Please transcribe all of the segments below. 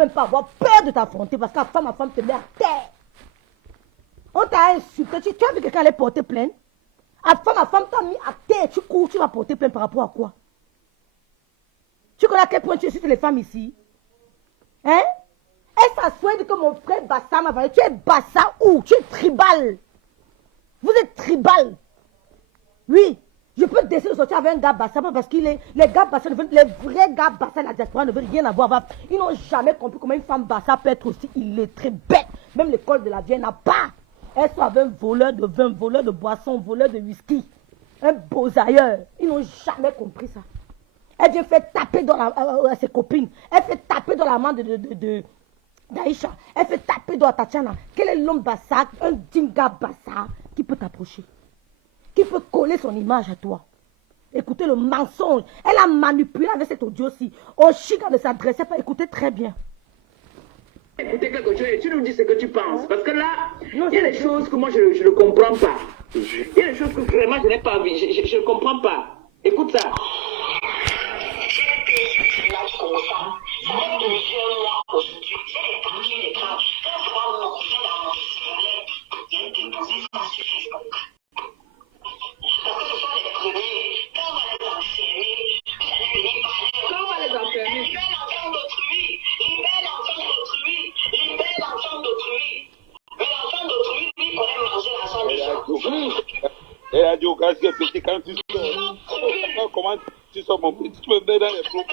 peux même pas avoir peur de t'affronter parce qu'à femme, ma femme te met à terre. On t'a insulté, tu as vu quelqu'un aller porter plainte? À ma femme t'a mis à terre, tu cours, tu vas porter plainte par rapport à quoi? Tu connais à quel point tu insultes les femmes ici? Hein? Elle s'assoit que mon frère Bassa m'a parlé. Tu es Bassa où? Tu es tribal. Vous êtes tribal. Oui. Je peux décider de sortir avec un gars Bassa parce que les gars Bassa, les vrais gars Bassa, la diaspora ne veut rien avoir. Ils n'ont jamais compris comment une femme Bassa peut être aussi illettrée, bête. Même l'école de la vieille n'a pas. Elle soit avec un voleur de vin, voleur de boisson, voleur de whisky. Un bosailleur. Ils n'ont jamais compris ça. Elle vient faire taper dans ses copines. Elle fait taper dans la main d'Aïcha. Elle fait taper dans Tatiana. Quel est l'homme Bassa, un dinga Bassa qui peut t'approcher? Qui peut coller son image à toi? Écoutez le mensonge. Elle a manipulé avec cet audio-ci. Oshiga ne s'adressait pas. Écoutez très bien. Écoutez quelque chose et tu nous dis ce que tu penses. Parce que là, il y a des choses que moi je ne comprends pas. Il y a des choses que vraiment je n'ai pas vu. Je ne comprends pas. Écoute ça. Et la géographie est petite quand tu sors. Comment tu sors mon petit? Tu me mets dans les problèmes.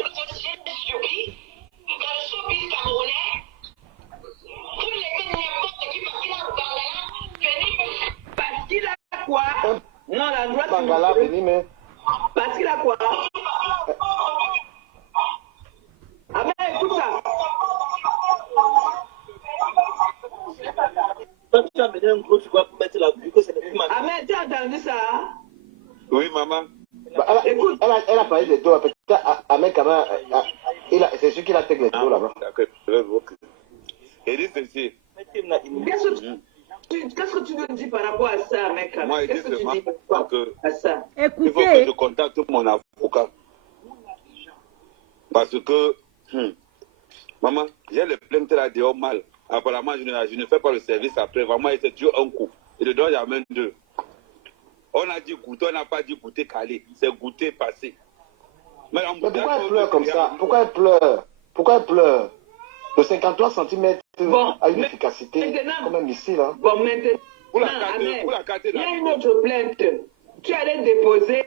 Parce qu'il a quoi? Non, la loi. Bangala, veni, mais. Parce qu'il a quoi? Ah ben écoute ça. Quand tu as mené un gros, tu vas mettre la vue que c'est le film. Ah mais tu as entendu ça? Oui, maman. Bah, elle a parlé de dos. Peut-être Ahmed Kama, c'est celui qui a tête les dos là-bas. Et dit ceci. Qu'est-ce que tu veux dire par rapport à ça, mec? Moi, il dit Qu'est-ce que tu seulement dis par rapport que à ça? il faut que Écoutez. je contacte mon avocat. Parce que, maman, j'ai les plaintes là dehors mal. Apparemment, je ne fais pas le service après. Vraiment, il s'est tué un coup. Il ne doit y avoir deux. On a dit goûter, on n'a pas dit goûter calé. C'est goûter passé. Mais pourquoi elle pleure comme ça? Pourquoi elle pleure? Pourquoi elle pleure? Le 53 cm a une efficacité comme un missile. Hein? Bon, maintenant, pour la carte, il y a une autre plainte. Tu allais déposer.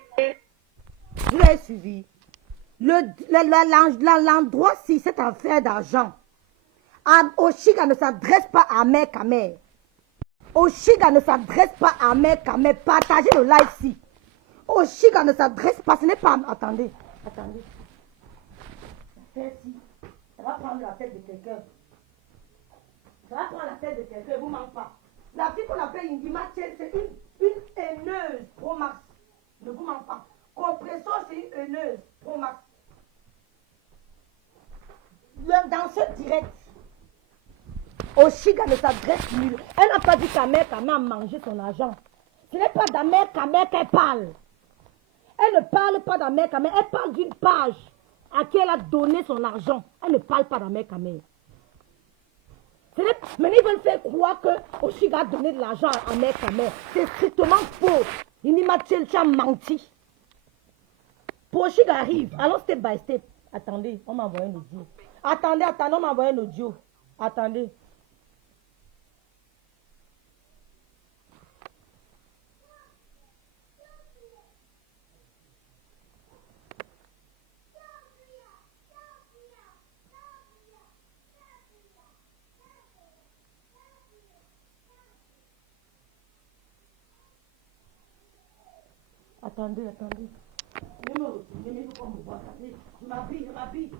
Vous l'avez suivi. L'endroit, si cette affaire d'argent, Oshiga ne s'adresse pas à Mère Kamer. Oshiga ne s'adresse pas à Mère Kamer. Partagez le live ici. Oshiga ne s'adresse pas. Ce n'est pas. Attendez. Ça va prendre la tête de quelqu'un. Ça va prendre la tête de quelqu'un. Vous ne manquez pas. La fille qu'on appelle Indima Tchel, c'est une haineuse pro max. Ne vous manquez pas. Compressor, c'est une haineuse pro max. Dans ce direct, Oshiga ne s'adresse nulle. Elle n'a pas dit qu'à mère a mangé son argent. Ce n'est pas d'Amère Kamer qu'elle parle. Elle ne parle pas d'Amère Kamer. Elle parle d'une page à qui elle a donné son argent. Elle ne parle pas d'Amère Kamer. Mais ils veulent faire croire que Oshiga a donné de l'argent à Amère Kamer. C'est strictement faux. Inima Tchelcha a menti. Pour Oshiga arrive. Allons step by step. Attendez, on m'a envoyé un audio. Attendez, on m'a envoyé un audio. Attendez. Attendez. Je me retourne, mais il faut qu'on me voit. Je m'habille.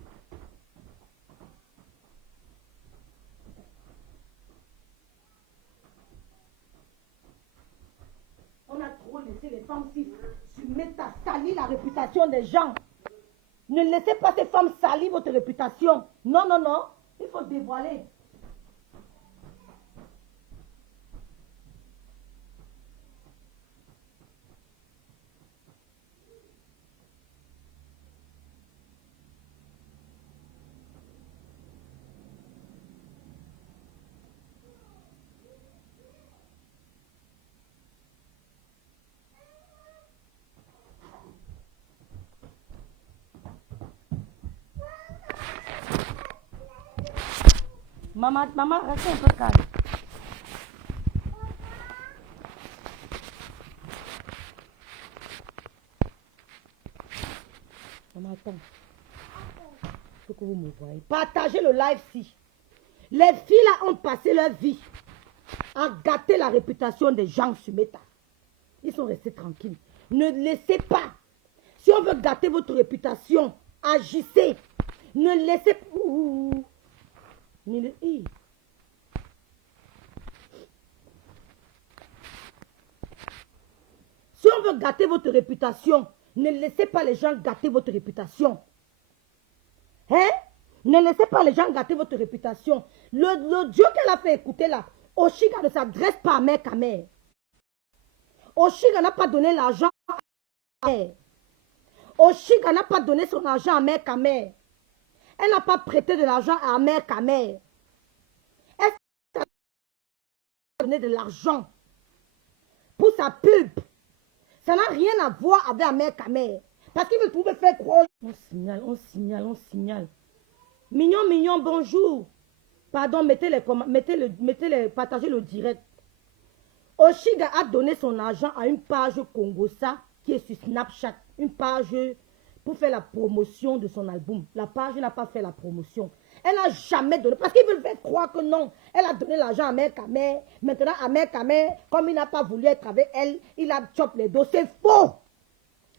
On a trop laissé les femmes se mettre à salir la réputation des gens. Ne laissez pas ces femmes salir votre réputation. Non. Il faut dévoiler. Maman, reste un peu calme. Maman, attends. Il faut que vous me voyez. Partagez le live-ci. Les filles là ont passé leur vie à gâter la réputation des gens sur Meta. Ils sont restés tranquilles. Ne laissez pas. Si on veut gâter votre réputation, agissez. Ne laissez pas. Si on veut gâter votre réputation, ne laissez pas les gens gâter votre réputation. Hein? Ne laissez pas les gens gâter votre réputation. L'audio qu'elle a fait écouter là, Oshiga ne s'adresse pas à mère Kamer. Oshiga n'a pas donné l'argent à mère. Oshiga n'a pas donné son argent à mère Kamer. Elle n'a pas prêté de l'argent à mère Kamer. Est-ce qu'elle a donné de l'argent pour sa pub? Ça n'a rien à voir avec mère Kamer. Parce qu'il veut tout faire croire. On signale. Mignon, bonjour. Pardon, partagez le direct. Oshiga a donné son argent à une page Congosa qui est sur Snapchat. Une page pour faire la promotion de son album. La page n'a pas fait la promotion. Elle n'a jamais donné. Parce qu'ils veulent faire croire que non. Elle a donné l'argent à mère Kamer. Maintenant, à mère Kamer, comme il n'a pas voulu être avec elle, il a chopé les dos. C'est faux.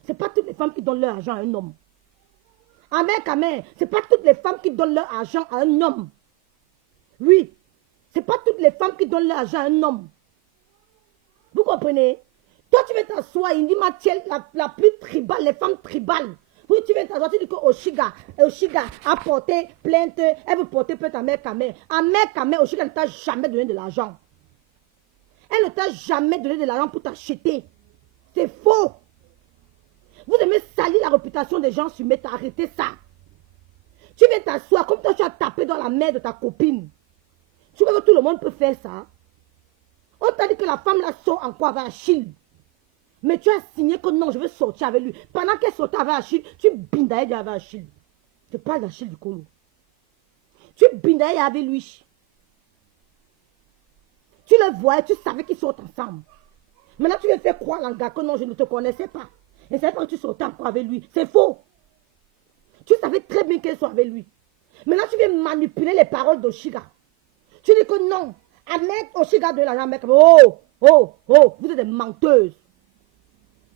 Ce n'est pas toutes les femmes qui donnent leur argent à un homme. À mère Kamer, ce n'est pas toutes les femmes qui donnent leur argent à un homme. Oui. Ce n'est pas toutes les femmes qui donnent leur argent à un homme. Vous comprenez? Toi, tu veux t'asseoir, il dit Mathiel, la plus tribale, les femmes tribales. Oui, tu veux t'asseoir, tu dis que Oshiga a porté plainte, elle veut porter plainte à mère Kamer. À mère Kamer, Oshiga ne t'a jamais donné de l'argent. Elle ne t'a jamais donné de l'argent pour t'acheter. C'est faux. Vous aimez salir la réputation des gens sur Meta, arrêtez ça. Tu viens t'asseoir, comme toi tu as tapé dans la main de ta copine. Tu vois que tout le monde peut faire ça. On t'a dit que la femme là sort encore avec Achille. Mais tu as signé que non, je veux sortir avec lui. Pendant qu'elle sortait avec Achille, tu bindailles avec Achille. Je parle d'Achille du Colo. Tu bindailles avec lui. Tu le voyais, tu savais qu'ils sortent ensemble. Maintenant, tu veux faire croire à gars que non, je ne te connaissais pas. Et c'est pas que tu sortais encore avec lui. C'est faux. Tu savais très bien qu'elle soit avec lui. Maintenant, tu viens manipuler les paroles d'Oshiga. Tu dis que non. Ahmed Oshiga de la mec. Oh, vous êtes des menteuses.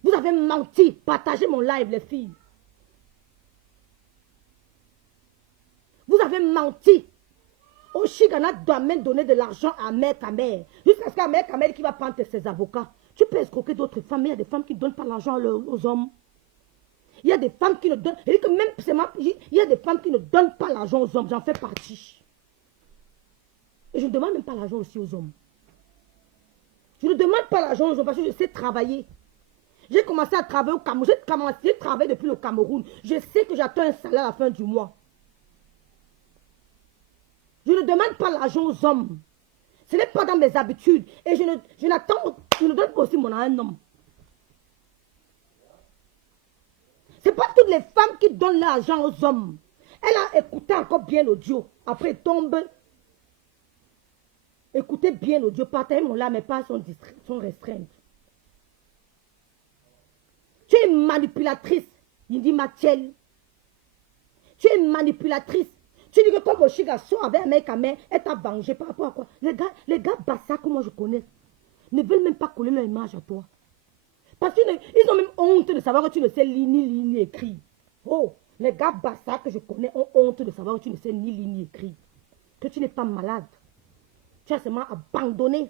Vous avez menti. Partagez mon live, les filles. Vous avez menti. Oshiga n'a jamais donné de l'argent à mère Kamer. Jusqu'à ce qu'à mère Kamer qui va prendre ses avocats. Tu peux escroquer d'autres femmes, mais il y a des femmes qui ne donnent pas l'argent aux hommes. Il y a des femmes qui ne donnent. Il y a des femmes qui ne donnent pas l'argent aux hommes. J'en fais partie. Et je ne demande même pas l'argent aussi aux hommes. Je ne demande pas l'argent aux hommes parce que je sais travailler. J'ai commencé à travailler au Cameroun. J'ai travaillé depuis le Cameroun. Je sais que j'attends un salaire à la fin du mois. Je ne demande pas l'argent aux hommes. Ce n'est pas dans mes habitudes. Et je ne donne pas aussi mon argent à un homme. Ce n'est pas toutes les femmes qui donnent l'argent aux hommes. Elle a écouté encore bien l'audio. Après, elle tombe. Écoutez bien l'audio. Partagez mon là, mais pas sont restreintes. Tu es une manipulatrice. Il dit Mathiel. Tu es une manipulatrice. Tu dis que comme Oshiga sort avec un mec à main, elle t'a vengé par rapport à quoi? Les gars bassards que moi je connais ne veulent même pas coller leur image à toi. Parce qu'ils ont même honte de savoir que tu ne sais ni écrire. Oh, les gars bassards que je connais ont honte de savoir que tu ne sais ni lire ni écrire. Que tu n'es pas malade. Tu as seulement abandonné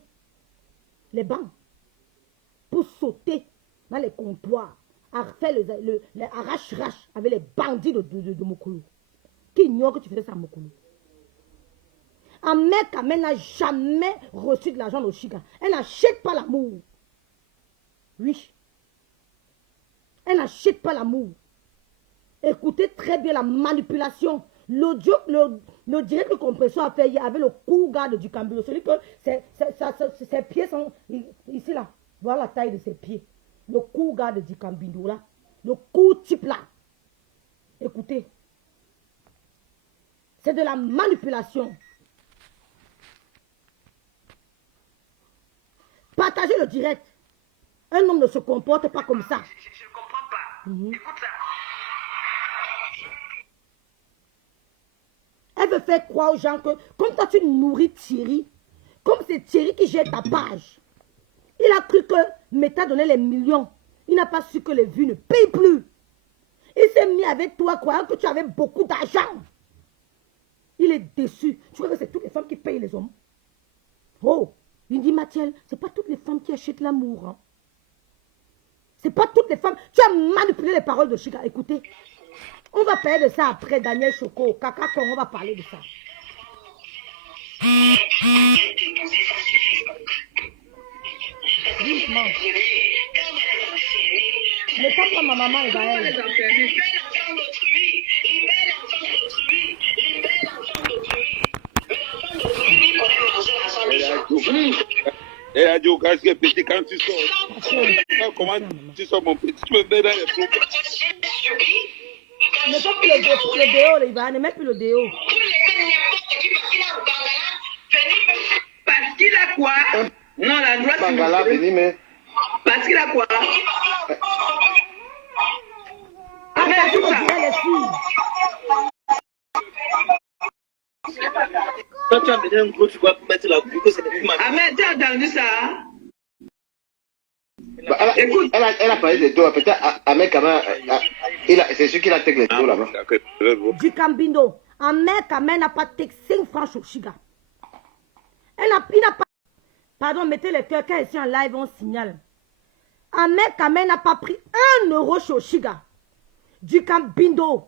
les bancs pour sauter dans les comptoirs, à faire les arrache-rache avec les bandits de Mokolo. Qui ignore que tu faisais ça à Mokolo. Ahmed Kamer n'a jamais reçu de l'argent d'Oshiga. Elle n'achète pas l'amour. Oui. Elle n'achète pas l'amour. Écoutez très bien la manipulation. L'audio, le direct que compresseur a fait hier avec le cou garde du Cambino. Celui que ses pieds sont ici là. Voilà la taille de ses pieds. Le cou garde du Cambino là. Le cou type là. Écoutez. C'est de la manipulation. Partagez le direct. Un homme ne se comporte pas comme ça. Je ne comprends pas. Écoute ça. Elle veut faire croire aux gens que, comme toi tu nourris Thierry, comme c'est Thierry qui gère ta page, il a cru que Meta donnait les millions. Il n'a pas su que les vues ne payent plus. Il s'est mis avec toi, croyant que tu avais beaucoup d'argent. Il est déçu. Tu vois que c'est toutes les femmes qui payent les hommes. Oh, il dit, Mathiel, ce n'est pas toutes les femmes qui achètent l'amour. Hein. Ce n'est pas toutes les femmes. Tu as manipulé les paroles de Chiga. Écoutez, on va parler de ça après, Daniel Choco. Kaka Kong, on va parler de ça. Doucement. Ne tape pas ma maman, Ebaël. Elle a dit au gars que petit, quand tu sors, comment tu sors mon petit, tu me mets dans les problèmes. Ne mets plus le déo, Iba, ne mets plus le déo. Parce qu'il a quoi? Non, la droite. Bangala, veni, mais. Parce qu'il a quoi? Ah, mais tu me dirais les filles. Quand tu as mené un gros, tu vas mettre la vue que c'est des films. Ah, mais tu as entendu ça? Bah, Écoute. Elle a parlé des dos. Peut-être Ahmed Kamen, c'est sûr qu'il a tech les dos là-bas. Du Cambindo. Ahmed Kamen n'a pas take 5 francs au Chiga. Il n'a pas. Pardon, mettez les cœurs. Quand ici en live, on signale. Ahmed Kamen n'a pas pris 1 euro chez Chiga. Du Cambindo.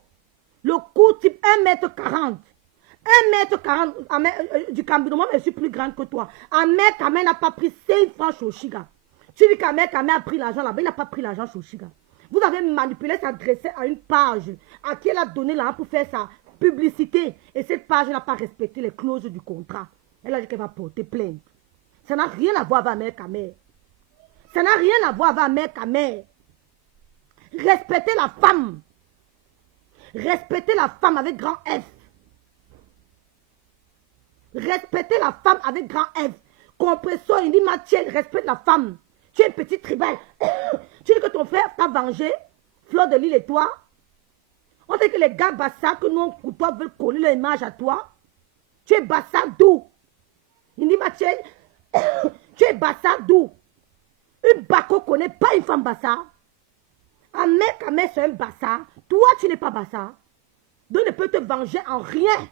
Le coût type 1m40. 1m40. Du Cambindo, moi, je suis plus grande que toi. Ahmed Kamen n'a pas pris 5 francs chez Chiga. Tu dis qu'Ahmed Kamen a pris l'argent là-bas. Il n'a pas pris l'argent chez Chiga. Vous avez manipulé, s'adresser à une page à qui elle a donné l'argent pour faire sa publicité. Et cette page n'a pas respecté les clauses du contrat. Elle a dit qu'elle va porter plainte. Ça n'a rien à voir avec Ahmed Kamen. Ça n'a rien à voir avec Ahmed Kamen. Respectez la femme. Respectez la femme avec grand F. Respectez la femme avec grand F. Compressor, il dit Mathiel, respecte la femme. Tu es une petite tribale. Tu dis que ton frère t'a vengé, Fleur de Lille et toi. On sait que les gars Bassa, que nous, toi, veulent coller leur image à toi. Tu es Bassa d'où? Il dit Mathiel, tu es Bassa d'où? Une Bako connaît pas une femme Bassa. Un mec, c'est un Bassa. Toi, tu n'es pas Bassa. Donc, ne peut te venger en rien.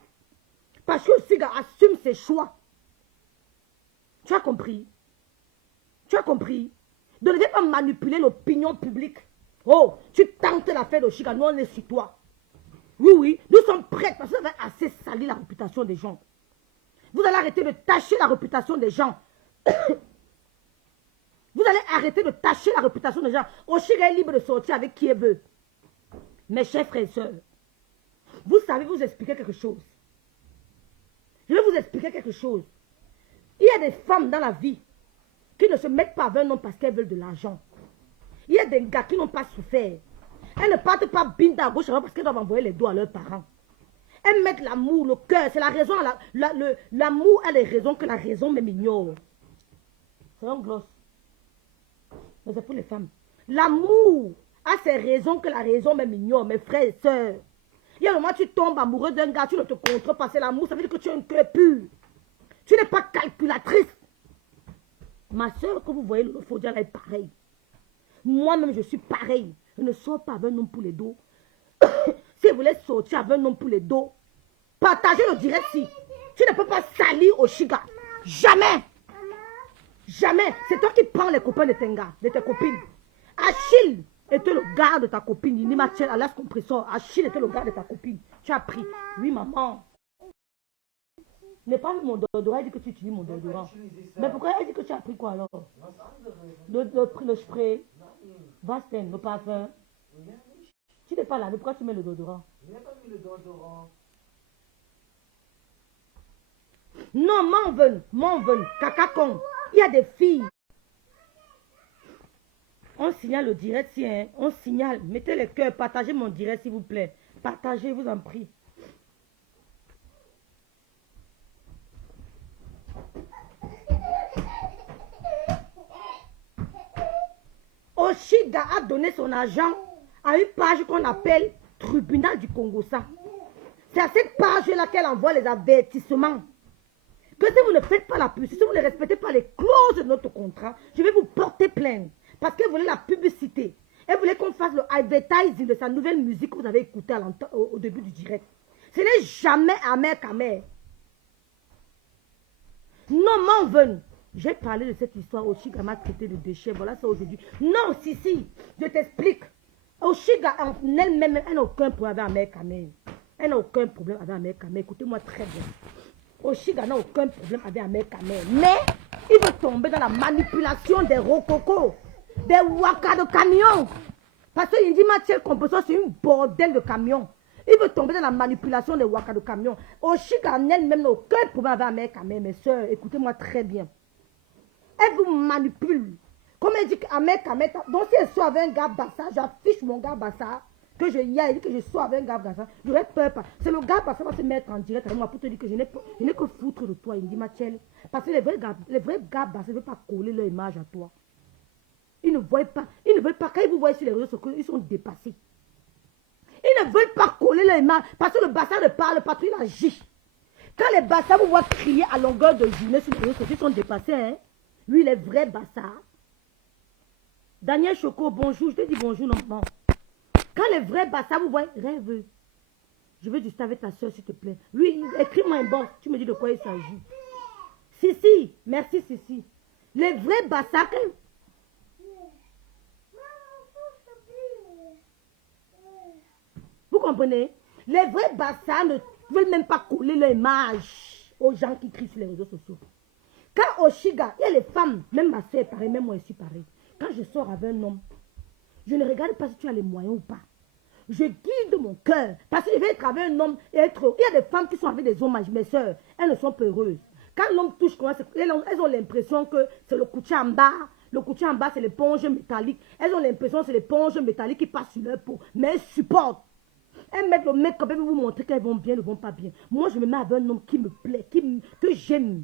Parce que ce gars assume ses choix. Tu as compris? Tu as compris? Donc, ne viens pas manipuler l'opinion publique. Oh, tu tentes l'affaire de Chiga, nous on est sur toi. Oui, oui, nous sommes prêts parce que vous avez assez sali la réputation des gens. Vous allez arrêter de tâcher la réputation des gens. Vous allez arrêter de tâcher la réputation des gens. Oshiga est libre de sortir avec qui elle veut. Mes chers frères et sœurs, vous savez vous expliquer quelque chose. Je vais vous expliquer quelque chose. Il y a des femmes dans la vie qui ne se mettent pas avec un homme parce qu'elles veulent de l'argent. Il y a des gars qui n'ont pas souffert. Elles ne partent pas binda à gauche parce qu'elles doivent envoyer les doigts à leurs parents. Elles mettent l'amour, le cœur. C'est la raison. L'amour a les raisons que la raison même ignore. C'est un gloss. Mais c'est pour les femmes. L'amour a ses raisons que la raison même ignore, mes frères et sœurs. Il y a un moment où tu tombes amoureux d'un gars, tu ne te contrôles pas. C'est l'amour, ça veut dire que tu as un cœur pur. Tu n'es pas calculatrice. Ma soeur, que vous voyez, le Fodia là est pareil. Moi-même, je suis pareil. Je ne sors pas avec un homme pour les dos. Si vous voulez sortir avec un homme pour les dos, partagez le direct si. Tu ne peux pas salir au Chiga. Jamais. Jamais. C'est toi qui prends les copains de tes copines. Achille était le gars de ta copine. Il dit Mathieu, à l'as compresseur. Achille était le gars de ta copine. Tu as pris. Oui, maman. N'est pas mon déodorant, elle dit que tu utilises mon déodorant. Mais pourquoi elle dit que tu as pris quoi alors? Le spray, Vasten, le parfum. Tu n'es pas là, mais pourquoi tu mets le déodorant? Je n'ai pas mis le déodorant. Non, Monven, Kakakon. Il y a des filles. On signale le direct, si, hein. On signale. Mettez les cœurs, partagez mon direct s'il vous plaît. Partagez, vous en prie. Oshiga a donné son argent à une page qu'on appelle Tribunal du Congo. C'est à cette page-là qu'elle envoie les avertissements. Que si vous ne faites pas la pub, si vous ne respectez pas les clauses de notre contrat, je vais vous porter plainte. Parce qu'elle voulait la publicité. Elle voulait qu'on fasse le advertising de sa nouvelle musique que vous avez écoutée au début du direct. Ce n'est jamais Amer Kamer. Non, m'en veulent. J'ai parlé de cette histoire. Oshiga m'a traité de déchets. Voilà ça aujourd'hui. Non, si, je t'explique. Oshiga en elle-même, elle n'a aucun problème avec Amer Kamer. Elle n'a aucun problème avec Amer Kamer. Écoutez-moi très bien. Oshiga n'a aucun problème avec Amer Kamer. Mais il veut tomber dans la manipulation des rococos, des waka de camions. Parce qu'il dit, Mathieu Composition, c'est une bordel de camions. Il veut tomber dans la manipulation des waka de camions. Oshiga en elle-même n'a aucun problème avec Amer Kamer. Mes soeurs, écoutez-moi très bien. Elle vous manipule. Comme elle dit qu'Amer Kamer, donc si elle soit avec un gars bassa, j'affiche mon gars bassa, que je y aille, que je sois avec un gars bassa, j'aurais peur. C'est le gars bassa qui va se mettre en direct avec moi pour te dire que je n'ai que foutre de toi. Il me dit, Mathiel, parce que les vrais gars bassa ne veulent pas coller leur image à toi. Ils ne veulent pas, quand ils vous voient sur les réseaux sociaux, ils sont dépassés. Ils ne veulent pas coller leur image, parce que le bassa ne parle pas, il agit. Quand les bassas vous voient crier à longueur de journée sur les réseaux sociaux, ils sont dépassés, hein. Lui, les vrais bassards. Daniel Choco, bonjour. Je te dis bonjour, non. Quand les vrais bassards vous voient, rêve. Je veux juste avec ta soeur, s'il te plaît. Lui, écris-moi un boss. Tu me dis de quoi il s'agit. Si. Merci, si. Les vrais bassards. Vous comprenez? Les vrais bassards ne veulent même pas coller leur image aux gens qui crient sur les réseaux sociaux. Quand Oshiga, il y a les femmes, même ma soeur est pareille, même moi je suis pareil. Quand je sors avec un homme, je ne regarde pas si tu as les moyens ou pas. Je guide mon cœur. Parce que je vais être avec un homme et être... Il y a des femmes qui sont avec des hommes, mes soeurs, elles ne sont pas heureuses. Quand l'homme touche, elles ont l'impression que c'est le coucher en bas. Le coucher en bas, c'est l'éponge métallique. Elles ont l'impression que c'est l'éponge métallique qui passe sur leur peau. Mais elles supportent. Elles mettent le make-up et vous montrer qu'elles vont bien, elles ne vont pas bien. Moi, je me mets avec un homme qui me plaît, que j'aime.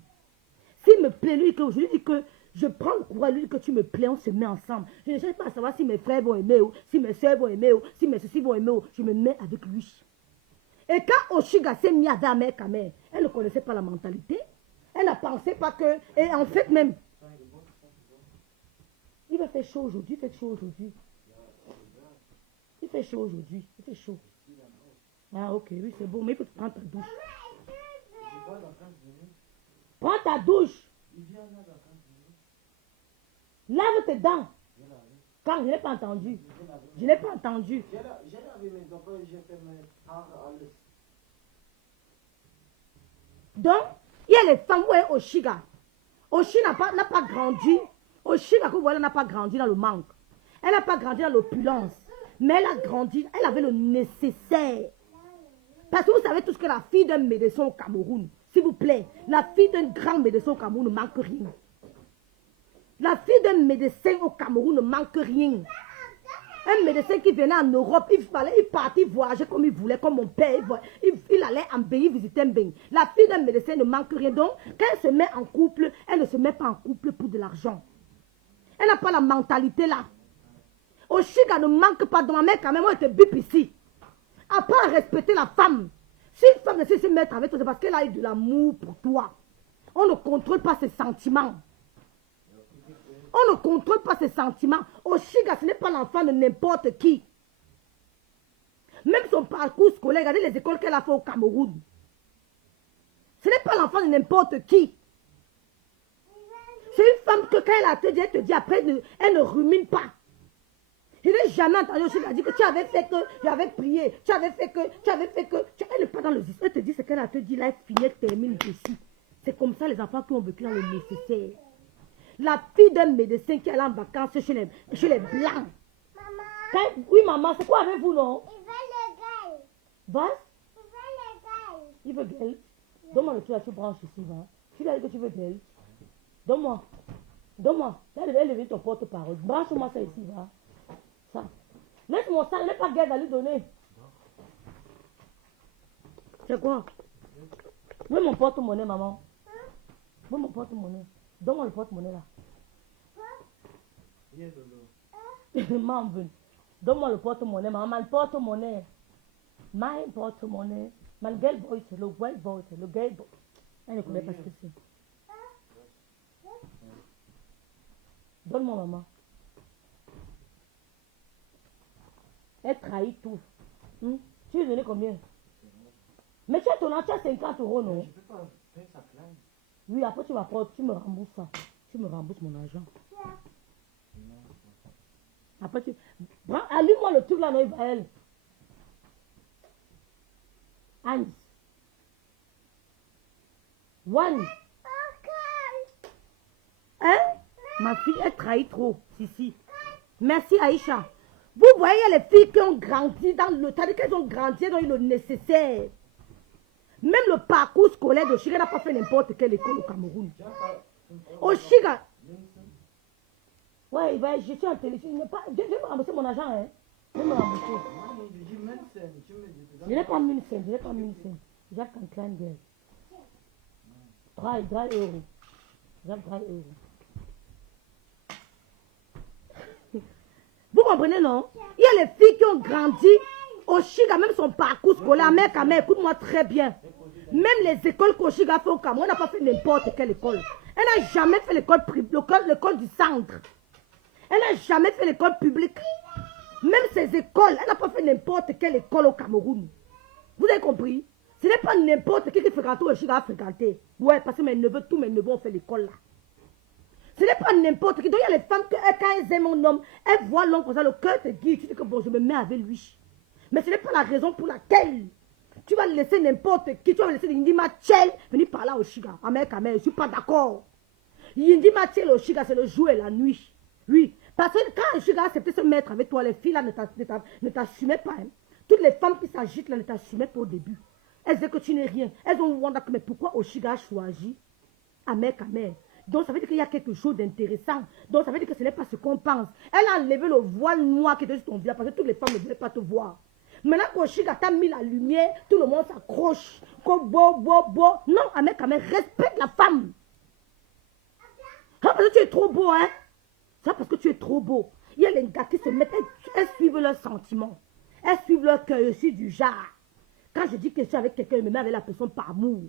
S'il me plaît, lui, je lui dis que je prends le courage, lui, que tu me plais, on se met ensemble. Je ne cherche pas à savoir si mes frères vont aimer, si mes soeurs vont aimer, si mes ceci vont aimer. Je me mets avec lui. Et quand Oshiga s'est mis avec Amer Kamer, elle ne connaissait pas la mentalité. Elle ne pensait pas que... Et en fait même... Il va faire chaud aujourd'hui, il fait chaud aujourd'hui. Il fait chaud aujourd'hui, il fait chaud. Ah ok, oui c'est bon, mais il faut prendre ta douche. Prends ta douche. Lave tes dents. Quand je n'ai pas entendu. Je n'ai pas entendu. Donc, il y a les femmes où est Oshiga. Oshiga n'a pas grandi. Oshiga, que vous voyez, n'a pas grandi dans le manque. Elle n'a pas grandi dans l'opulence. Mais elle a grandi, elle avait le nécessaire. Parce que vous savez tout ce que la fille d'un médecin au Cameroun, s'il vous plaît, la fille d'un grand médecin au Cameroun ne manque rien. La fille d'un médecin au Cameroun ne manque rien. Un médecin qui venait en Europe, il partait voyager comme il voulait, comme mon père. Il allait en pays visiter un pays. La fille d'un médecin ne manque rien. Donc, quand elle se met en couple, elle ne se met pas en couple pour de l'argent. Elle n'a pas la mentalité là. Oshiga ne manque pas de ma mère quand même, moi je te bip ici. Apprends à respecter la femme. Si une femme ne sait se mettre avec toi, c'est parce qu'elle a eu de l'amour pour toi. On ne contrôle pas ses sentiments. On ne contrôle pas ses sentiments. Oshiga, ce n'est pas l'enfant de n'importe qui. Même son parcours scolaire, regardez les écoles qu'elle a fait au Cameroun. Ce n'est pas l'enfant de n'importe qui. C'est une femme que quand elle te dit après, elle ne rumine pas. Je n'ai jamais entendu Oshiga dire que tu avais fait que, j'avais prié, tu avais fait que. Elle n'est pas dans le discours. Elle te dit ce qu'elle a te dit là, elle finit, elle termine ici. C'est comme ça les enfants qui ont vécu dans le nécessaire. La fille d'un médecin qui est allée en vacances chez les Blancs. Maman. Oui, maman, c'est quoi avec vous, non? Il veut le gel. Va? Il veut le gel. Il veut gel. Donne-moi le truc, tu branches ici, va. Tu lui as dit que tu veux gel. Donne-moi. Là, elle lever ton porte-parole. Branche-moi ça ici, va. Ça. Laisse-moi ça, n'est pas gel à lui donner. C'est quoi? Où est mon porte-monnaie, maman? Où est mon porte-monnaie? Donne-moi le porte-monnaie là. Maman, donne-moi le porte-monnaie, maman, le porte-monnaie. My porte-monnaie. Man, girl voice, le white voice, le girl voice. Elle ne connaît pas ce que c'est. Donne-moi, maman. Elle trahit tout. Tu lui as donné combien? Mais tu as ton argent, 50 €, non? Je peux pas payer sa plainte. Oui, après tu m'apportes, tu me rembourses ça. Tu me rembourses mon argent. Après tu... Allume-moi le truc là, non, elle. Hans. One. Hein? Ma fille, elle trahit trop. Si. Merci Aïcha. Vous voyez les filles qui ont grandi dans le... C'est-à-dire qu'elles ont grandi dans le nécessaire. Même le parcours scolaire d'Oshiga n'a pas fait n'importe quelle école au Cameroun. Oshiga. Ouais, je suis en téléphone. Je vais me rembourser mon argent. Hein. Je vais me rembourser. Je n'ai pas 1000 cents. Jacques Antoine Guerre. 3 €. Jacques 3 €. Vous comprenez, non? Il y a les filles qui ont grandi. Oshiga, même son parcours scolaire, mec, écoute-moi très bien. Même les écoles qu'Oshiga fait au Cameroun, n'a pas fait n'importe quelle école. Elle n'a jamais fait l'école du centre. Elle n'a jamais fait l'école publique. Même ces écoles, elle n'a pas fait n'importe quelle école au Cameroun. Vous avez compris? Ce n'est pas n'importe qui fréquente Oshiga a fréquenté. Ouais, parce que tous mes neveux ont fait l'école là. Ce n'est pas n'importe qui. Donc il y a les femmes que quand elles aiment mon homme, elles voient l'homme comme ça, le cœur te dit, tu dis que bon, je me mets avec lui. Mais ce n'est pas la raison pour laquelle tu vas laisser n'importe qui, tu vas laisser Yindi Machel venir parler au Shiga. Amen, je ne suis pas d'accord. Yindi Machel au Shiga, c'est le jour et la nuit. Oui, parce que quand le Shiga a accepté de se mettre avec toi, les filles là ne t'assumaient pas. Hein. Toutes les femmes qui s'agitent là ne t'assumaient pas au début. Elles disaient que tu n'es rien. Elles ont demandé, mais pourquoi Oshiga a choisi Amen. Donc ça veut dire qu'il y a quelque chose d'intéressant. Donc ça veut dire que ce n'est pas ce qu'on pense. Elle a enlevé le voile noir qui était sur ton visage parce que toutes les femmes ne voulaient pas te voir. Maintenant qu'Oshiga t'a mis la lumière, tout le monde s'accroche. Non, Amen, respecte la femme. Ça parce que tu es trop beau, hein. Ça parce que tu es trop beau. Il y a les gars qui se mettent, elles suivent leurs sentiments. Elles suivent leur cœur. Je suis du genre. Quand je dis que je suis avec quelqu'un, je me mets avec la personne par amour.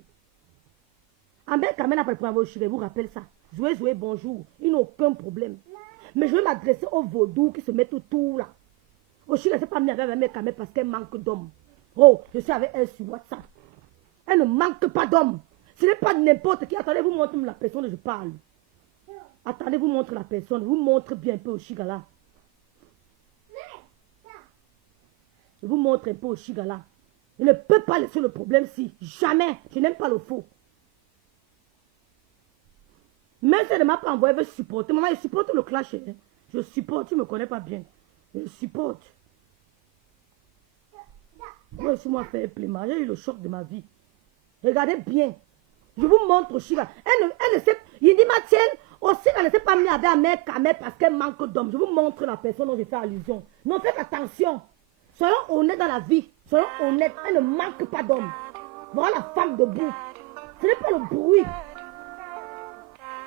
Amen, n'a pas le problème. Je vous rappelle ça. Jouer, bonjour. Ils n'ont aucun problème. Mais je vais m'adresser aux vaudous qui se mettent autour là. Oshiga ne s'est pas mis avec mes camés parce qu'elle manque d'hommes. Oh, je suis avec elle sur WhatsApp. Elle ne manque pas d'hommes. Ce n'est pas n'importe qui. Attendez, vous montrez la personne dont je parle. Attendez, vous montrez la personne. Vous montrez bien un peu Oshiga là. Je vous montre un peu Oshiga là. Je ne peux pas laisser le problème si. Jamais. Je n'aime pas le faux. Même si elle ne m'a pas envoyé, elle veut supporter. Maman, je supporte le clash. Hein. Je supporte. Tu ne me connais pas bien. Je supporte. Moi, je moi fait un pléma. J'ai eu le choc de ma vie. Regardez bien. Je vous montre Oshiga. Elle ne sait. Il dit, Mathieu, Oshiga ne s'est pas mis avec un mec parce qu'elle manque d'hommes. Je vous montre la personne dont j'ai fait allusion. Non, faites attention. Soyons honnêtes dans la vie. Soyons honnêtes. Elle ne manque pas d'hommes. Voilà la femme debout. Ce n'est pas le bruit.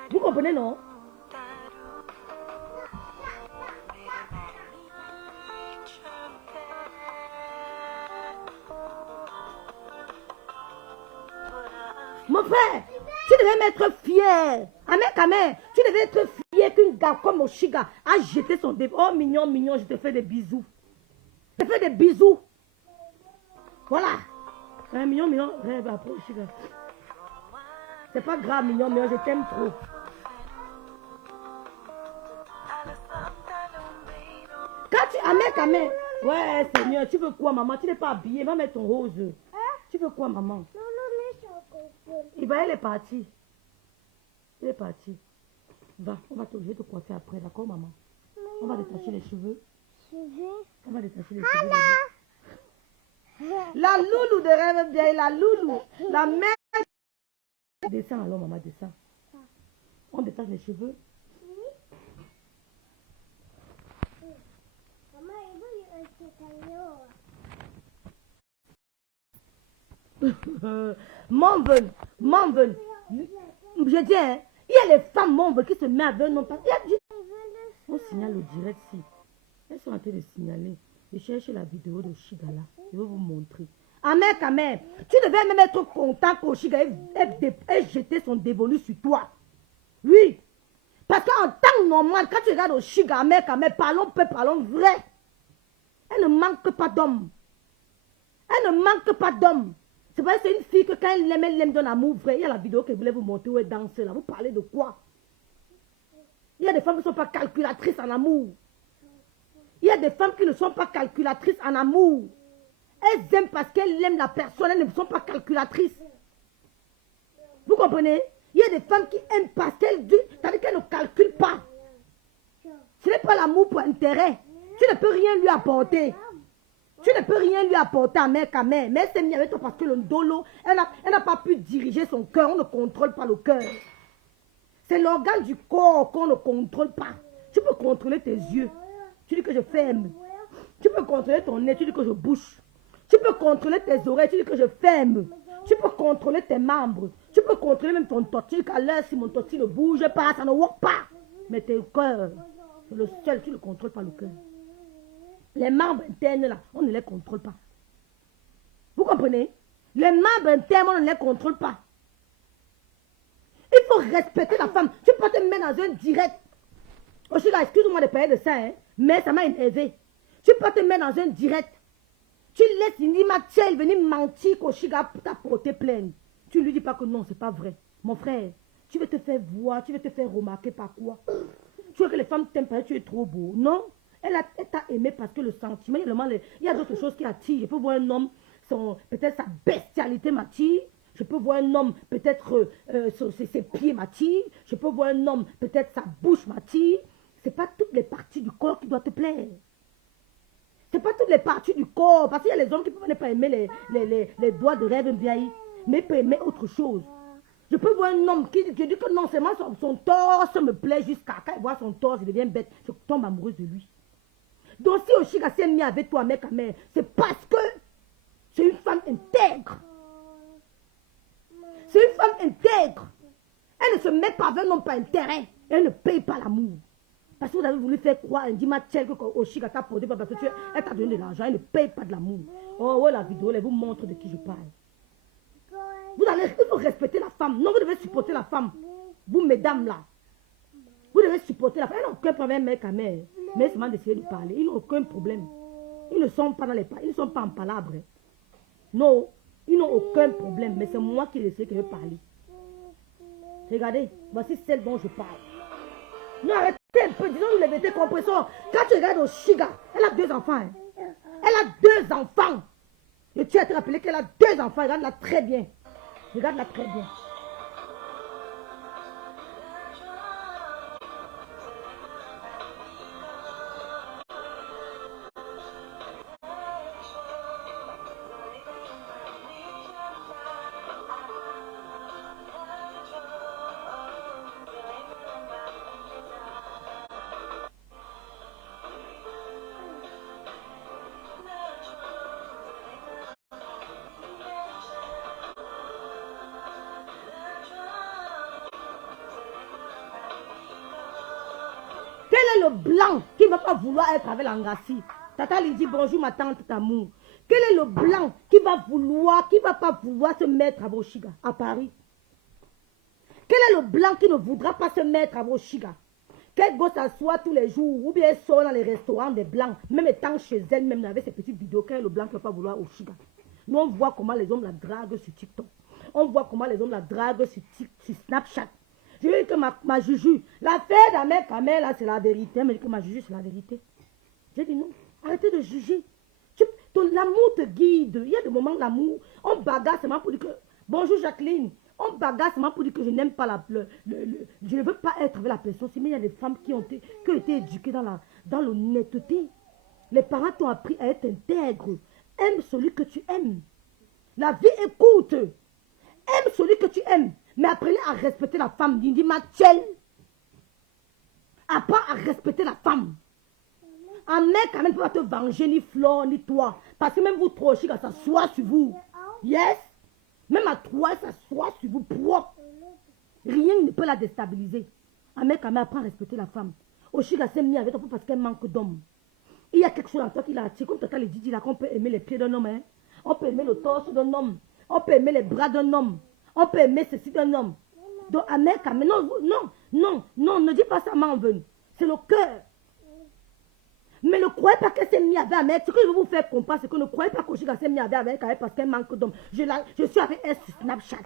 Vous comprenez, non? Mon frère, tu devais m'être fier. Amen. Tu devais être fier qu'un gars comme Oshiga a jeté son début. Oh, mignon, je te fais des bisous. Je te fais des bisous. Voilà. Mignon, rêve après Oshiga. C'est pas grave, mignon, je t'aime trop. Quand tu... Amen. Ouais, Seigneur, tu veux quoi, maman? Tu n'es pas habillée, va mettre ton rose. Tu veux quoi, maman? Elle est partie. Il est parti. Va, je vais te coiffer après, d'accord, maman? On va détacher les cheveux. On va détacher les cheveux. La loulou de rêve bien, la loulou. La mère. Descends alors, maman, descends. On détache les cheveux. Monven. Je dis, il y a les femmes monven qui se mettent avec non pas. On signale le direct si. Elles sont en train de signaler. Je cherche la vidéo de Shigala. Je vais vous montrer. Amen, Kamer. Tu devais même être content qu'Oshiga ait jeté son dévolu sur toi. Oui. Parce qu'en temps normal, quand tu regardes Oshiga, Amen, Kamer, parlons peu, parlons vrai. Elle ne manque pas d'homme. Elle ne manque pas d'homme. C'est vrai, c'est une fille que quand elle l'aime d'un amour vrai. Il y a la vidéo que je voulais vous montrer où elle danse là. Vous parlez de quoi? Il y a des femmes qui ne sont pas calculatrices en amour. Il y a des femmes qui ne sont pas calculatrices en amour. Elles aiment parce qu'elles aiment la personne, elles ne sont pas calculatrices. Vous comprenez? Il y a des femmes qui aiment parce qu'elles c'est-à-dire qu'elles ne calculent pas. Ce n'est pas l'amour pour intérêt. Tu ne peux rien lui apporter. Tu ne peux rien lui apporter à mère. Mais elle s'est mise avec toi parce que le dolo, elle n'a pas pu diriger son cœur. On ne contrôle pas le cœur. C'est l'organe du corps qu'on ne contrôle pas. Tu peux contrôler tes yeux. Tu dis que je ferme. Tu peux contrôler ton nez. Tu dis que je bouge. Tu peux contrôler tes oreilles. Tu dis que je ferme. Tu peux contrôler tes membres. Tu peux contrôler même ton tortille. Qu'à l'heure, si mon tortille ne bouge pas, ça ne work pas. Mais tes cœurs, c'est le seul. Tu ne contrôles pas le cœur. Les membres internes, là, on ne les contrôle pas. Vous comprenez? Les membres internes, on ne les contrôle pas. Il faut respecter la femme. Tu peux te mettre dans un direct. Oshiga, excuse-moi de parler de ça, hein, mais ça m'a énervé. Tu peux te mettre dans un direct. Tu laisses Nima Tchel venir mentir qu'Oshiga t'a porté plainte. Tu ne lui dis pas que non, c'est pas vrai. Mon frère, tu veux te faire voir, tu veux te faire remarquer par quoi? Tu veux que les femmes t'aiment parce que tu es trop beau? Non. Elle t'a aimé parce que le sentiment, il y a d'autres choses qui attirent. Je peux voir un homme, peut-être sa bestialité m'attire. Je peux voir un homme, peut-être ses pieds m'attirent. Je peux voir un homme, peut-être sa bouche m'attire. Ce n'est pas toutes les parties du corps qui doivent te plaire. Ce n'est pas toutes les parties du corps. Parce qu'il y a les hommes qui ne peuvent pas aimer les doigts de rêve vieillis, mais ils peuvent aimer autre chose. Je peux voir un homme qui dit que non seulement son torse me plaît jusqu'à quand il voit son torse, il devient bête. Je tombe amoureuse de lui. Donc si Oshiga s'est mis avec toi, mec, c'est parce que c'est une femme intègre. C'est une femme intègre. Elle ne se met pas avec un homme par intérêt. Elle ne paye pas l'amour. Parce que vous avez voulu faire croire, elle dit que Oshiga t'a porté parce que elle t'a donné de l'argent. Elle ne paye pas de l'amour. Oh, ouais, la vidéo, elle vous montre de qui je parle. Il faut respecter la femme. Non, vous devez supporter la femme. Vous, mesdames, là. Vous devez supporter la femme. Elle n'a aucun problème, mec, à mère. Mais seulement d'essayer de parler. Ils n'ont aucun problème. Ils ne sont pas dans les ils ne sont pas en palabres. Non, ils n'ont aucun problème. Mais c'est moi qui essaie de parler. Regardez, voici celle dont je parle. Non, arrêtez un peu. Disons-nous les vérités compresseurs. Quand tu regardes Oshiga, elle a 2 enfants. Hein. Elle a 2 enfants. Et tu as te rappelé qu'elle a 2 enfants. Regarde-la très bien. Regarde-la très bien. Quel est le blanc qui ne va pas vouloir être avec l'Angassi? Tata lui dit bonjour ma tante d'amour. Quel est le blanc qui va pas vouloir se mettre à Oshiga à Paris? Quel est le blanc qui ne voudra pas se mettre à Oshiga? Qu'elle go s'asseoir tous les jours ou bien elle sort dans les restaurants des blancs, même étant chez elle, même avec ses petites vidéos, quel est le blanc qui ne va pas vouloir Oshiga? Nous on voit comment les hommes la draguent sur TikTok. On voit comment les hommes la draguent sur Snapchat. Je veux dire que ma Juju, l'affaire d'Ahmed Kamel, là, c'est la vérité. Mais que ma Juju, c'est la vérité. J'ai dit non, arrêtez de juger. L'amour te guide. Il y a des moments où l'amour, on bagarre seulement pour dire que, bonjour Jacqueline, on bagarre seulement pour dire que je n'aime pas je ne veux pas être avec la personne. Mais il y a des femmes qui ont été éduquées dans l'honnêteté. Les parents t'ont appris à être intègre. Aime celui que tu aimes. La vie écoute. Aime celui que tu aimes. Mais apprenez à respecter la femme. Dindi Machel. Apprends à respecter la femme. Un mec, quand même, ne peut pas te venger, ni Flore, ni toi. Parce que même vous, trop chic, ça s'assoit sur vous. Yes. Même à toi, ça s'assoit sur vous propre. Rien ne peut la déstabiliser. Un mec, quand même, apprend à respecter la femme. Oshiga s'est mis avec toi parce qu'elle manque d'hommes. Il y a quelque chose en toi qui l'a attiré. Comme Tata le dit là, qu'on peut aimer les pieds d'un homme. Hein? On peut aimer le torse d'un homme. On peut aimer les bras d'un homme. On peut aimer ceci d'un homme. Donc, Ahmed Kamel, non, ne dis pas ça, Manven. C'est le cœur. Mais ne croyez pas qu'elle s'est mise avec Ahmed. Ce que je veux vous faire comprendre, c'est que ne croyez pas qu'Oshiga s'est mise avec Ahmed parce qu'elle manque d'hommes. Je suis avec elle sur Snapchat.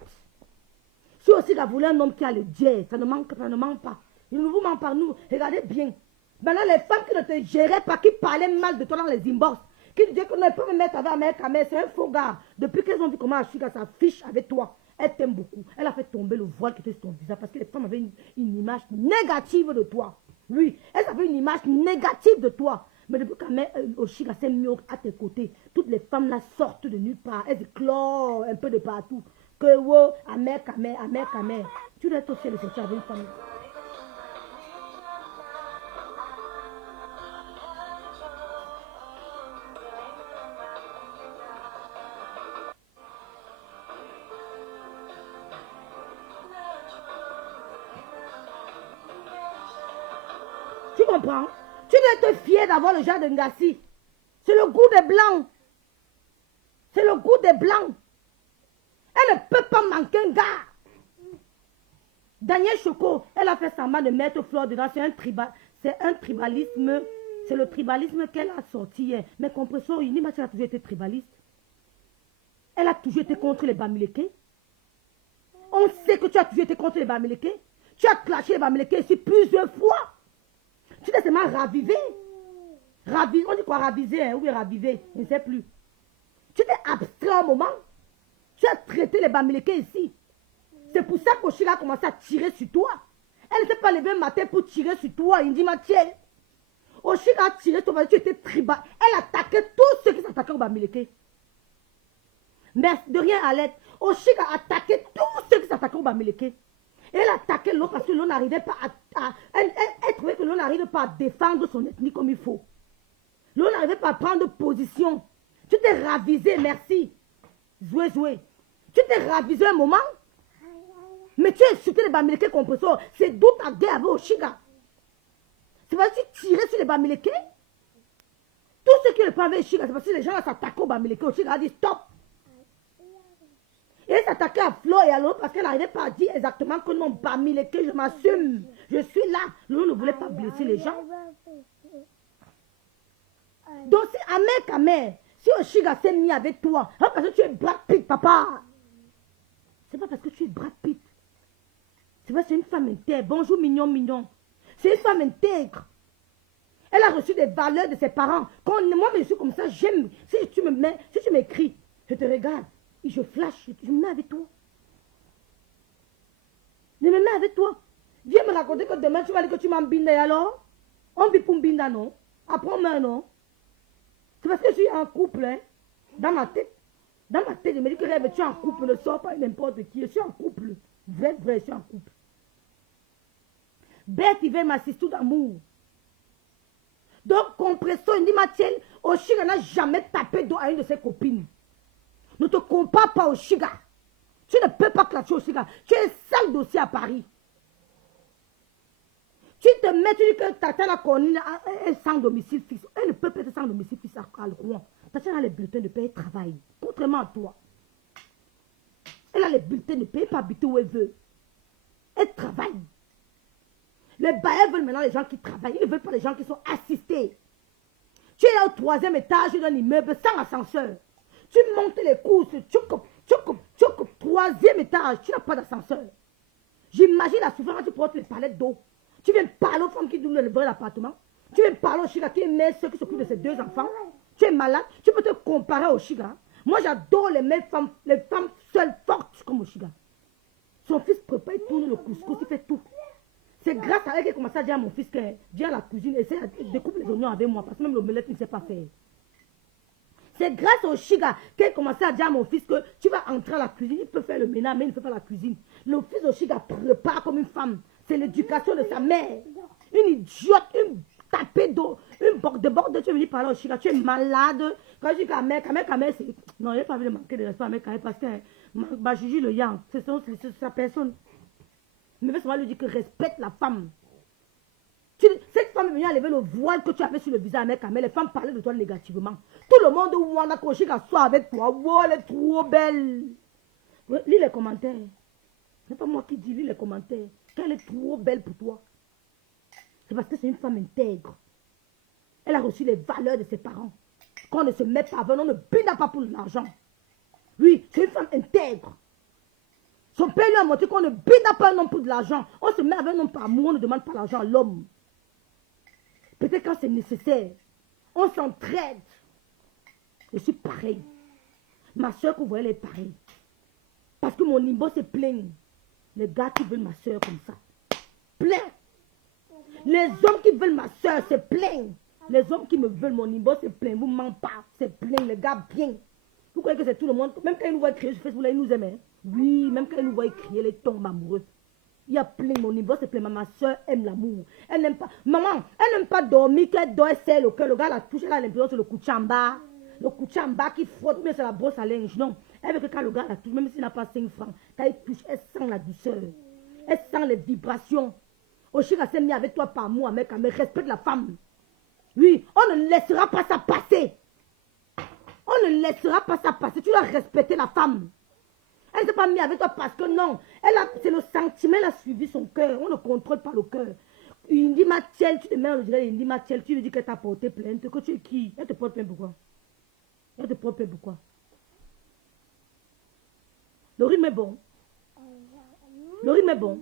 Si Oshiga voulait un homme qui a le jet, ça ne manque pas. Il ne vous ment pas, nous. Regardez bien. Maintenant, les femmes qui ne te géraient pas, qui parlaient mal de toi dans les inbox, qui disaient qu'on ne peut me mettre avec Ahmed Kamel, c'est un faux gars. Depuis qu'elles ont vu comment Oshiga s'affiche avec toi, elle t'aime beaucoup. Elle a fait tomber le voile qui était sur ton visage parce que les femmes avaient une image négative de toi. Oui, elles avaient une image négative de toi. Mais depuis qu'Oshiga s'est mis à tes côtés, toutes les femmes là sortent de nulle part. Elles éclorent un peu de partout. Que wow, Ahmed Kamel. Tu dois être aussi de sortir avec une femme. Tu comprends? Tu dois être fier d'avoir le genre de Ngassi. C'est le goût des blancs. C'est le goût des blancs. Elle ne peut pas manquer un gars. Daniel Choco, elle a fait semblant de mettre Fleur dedans. C'est un tribalisme. C'est le tribalisme qu'elle a sorti hier. Mais comprenez, Unima, elle a toujours été tribaliste. Elle a toujours été contre les Bamileke. On sait que tu as toujours été contre les Bamileke. Tu as clashé les Bamileke ici plusieurs fois. Tu t'es seulement ravivé. On dit quoi, raviser, hein? Oui, raviver, je ne sais plus. Tu t'es abstrait un moment. Tu as traité les Bamileke ici. C'est pour ça qu'Oshiga a commencé à tirer sur toi. Elle ne s'est pas levée un matin pour tirer sur toi. Il dit, Mathieu, Oshiga a tiré sur toi, tu étais tribal. Elle attaquait tous ceux qui s'attaquaient aux Bamileke. Mais de rien à l'aide. Oshiga a attaqué tous ceux qui s'attaquaient aux Bamileke. Elle attaquait l'autre parce que l'on n'arrivait pas elle trouvait que l'on n'arrivait pas à défendre son ethnie comme il faut. L'on n'arrivait pas à prendre position. Tu t'es ravisé, merci. Joué. Tu t'es ravisé un moment. Mais tu as insulté les Bamileke compresseurs. C'est d'où ta guerre avec Oshiga. C'est parce que tu tirais sur les Bamileke. Tous ceux qui le prennent avec Oshiga, c'est parce que les gens s'attaquaient aux Bamileke. Oshiga a dit stop. Et elle s'attaquait à Flo et à l'autre parce qu'elle n'arrivait pas à dire exactement que non, Bamileke, je m'assume. Je suis là. L'autre ne voulait pas blesser les gens. Donc c'est Ahmed Kamel. Si Oshiga s'est mis avec toi, hein, parce que tu es Brad Pitt, papa. C'est pas parce que tu es Brad Pitt. C'est parce que c'est une femme intègre. Bonjour, mignon. C'est une femme intègre. Elle a reçu des valeurs de ses parents. Quand moi, je suis comme ça, j'aime. Si tu m'écris, je te regarde. Et je flash, je me mets avec toi. Je me mets avec toi. Viens me raconter que demain tu vas dire que tu m'embindes alors. On vit pour m'embinda, non? Apprends-moi, non? C'est parce que je suis en couple, hein? Dans ma tête. Dans ma tête, je me dis que rêve, tu es en couple, ne sors pas n'importe qui. Je suis en couple. Vrai, je suis en couple. Bête, il veut m'assister d'amour. Donc, compression, il dit, Mathieu, Oshiga n'a jamais tapé d'eau à une de ses copines. Ne te compare pas Oshiga. Tu ne peux pas clasher Oshiga. Tu es sale dossier à Paris. Tu te mets, tu dis que Tata la Cornine est sans domicile fixe. Elle ne peut pas être sans domicile fixe à Rouen. Tata a les bulletins de paye et travail. Contrairement à toi. Elle a les bulletins de paye et pas habiter où elle veut. Elle travaille. Les bailleurs veulent maintenant les gens qui travaillent. Ils ne veulent pas les gens qui sont assistés. Tu es au 3e étage d'un immeuble sans ascenseur. Tu montes les courses, tu coupes. 3e étage, tu n'as pas d'ascenseur. J'imagine la souffrance quand tu portes les palettes d'eau. Tu viens parler aux femmes qui doivent livrer l'appartement. Tu viens parler aux Oshiga qui aiment ceux qui s'occupent de ses 2 enfants. Tu es malade. Tu peux te comparer à Oshiga. Moi, j'adore les femmes seules fortes comme Oshiga. Son fils prépare, il tourne le couscous, il fait tout. C'est grâce à elle qu'il a commencé à dire à mon fils que viens à la cuisine, essaie de couper les oignons avec moi, parce que même l'omelette, il ne sait pas faire. C'est grâce au Oshiga qu'elle commençait à dire à mon fils que tu vas entrer à la cuisine, il peut faire le ménage, mais il ne fait pas la cuisine. Le fils d'Oshiga prépare comme une femme. C'est l'éducation de sa mère. Une idiote, une tapée d'eau, une borde, tu es venu parler au Oshiga, tu es malade. Quand je dis qu'Ahmed Kamel, c'est... Non, il n'a pas envie de manquer de respect à Ahmed Kamel parce que Juju le yang, c'est sa personne. Mais seulement lui dire que respecte la femme. Cette femme est venue enlever le voile que tu avais sur le visage, mec, mais les femmes parlaient de toi négativement. Tout le monde Wanda Koshika soit avec toi. Wow, elle est trop belle. Lis les commentaires. Ce n'est pas moi qui dis, lis les commentaires. Qu'elle est trop belle pour toi. C'est parce que c'est une femme intègre. Elle a reçu les valeurs de ses parents. Quand on ne se met pas avec, on ne binde pas pour l'argent. Oui, c'est une femme intègre. Son père lui a montré qu'on ne binde pas un homme pour de l'argent. On se met avec un homme par amour, on ne demande pas l'argent à l'homme. Peut-être quand c'est nécessaire. On s'entraide. Je suis pareil. Ma soeur que vous voyez, elle est pareille. Parce que mon niveau c'est plein. Les gars qui veulent ma soeur comme ça. Plein. Les hommes qui veulent ma soeur, c'est plein. Les hommes qui me veulent mon niveau, c'est plein. Vous ne mentez pas. C'est plein. Les gars, bien. Vous croyez que c'est tout le monde. Même quand ils nous voient crier sur Facebook, là, ils nous aiment. Hein? Oui, même quand ils nous voient crier, ils tombent amoureux. Il y a plein. Mon niveau, c'est plein. Ma soeur aime l'amour. Elle n'aime pas. Maman, elle n'aime pas dormir. Qu'elle dort, elle serre le cœur. Le gars la touche. Elle a l'impression que c'est le couchamba. Le couchamba qui frotte. Mais c'est la brosse à linge. Non. Elle veut que quand le gars la touche, même s'il n'a pas 5 francs, quand il touche, elle sent la douceur. Elle sent les vibrations. Oshika s'est mis avec toi par moi, mec, mais respecte la femme. Oui, on ne laissera pas ça passer. On ne laissera pas ça passer. Tu dois respecter la femme. Elle ne s'est pas mise avec toi parce que non. C'est le sentiment, elle a suivi son cœur. On ne contrôle pas le cœur. Indi Matiel, tu te mets en direct Indi Matiel, tu lui dis qu'elle t'a porté plainte. Que tu es qui? Elle te porte plainte pourquoi? Elle te porte plainte pourquoi? Le rythme est bon. Le rythme est bon.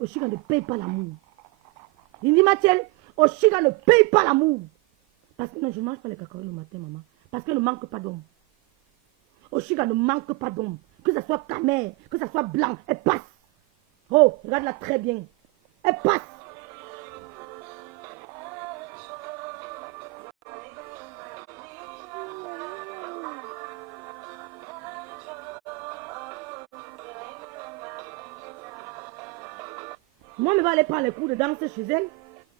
Oshiga ne paye pas l'amour. Il dit Mathiel, Oshiga ne paye pas l'amour. Parce que non, je ne mange pas les cacahuètes le matin, maman. Parce qu'elle ne manque pas d'homme. Oshiga ne manque pas d'homme. Que ce soit camère, que ce soit blanc, elle passe. Oh, regarde-la très bien. Elle passe. Moi, il va aller prendre les cours de danse chez elle.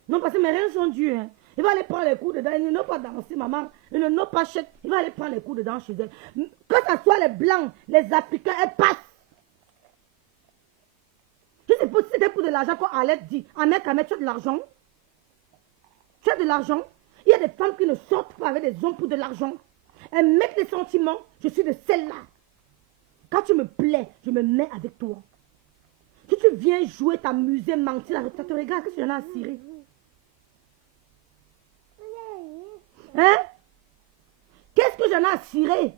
Non, parce que mes reins sont durs. Hein. Il va aller prendre les cours de danse. Il ne veut pas danser, maman. Il ne veut pas chèque. Il va aller prendre les cours de danse chez elle. Que ce soit les blancs, les africains, elle passe. Si c'était pour de l'argent, comme Alette dit, Ahmed, tu as de l'argent. Tu as de l'argent. Il y a des femmes qui ne sortent pas avec des hommes pour de l'argent. Elles mettent les sentiments. Je suis de celle-là. Quand tu me plais, je me mets avec toi. Si tu viens jouer, t'amuser, mentir, ça te regarde, qu'est-ce que j'en ai à cirer? Hein? Qu'est-ce que j'en ai à cirer?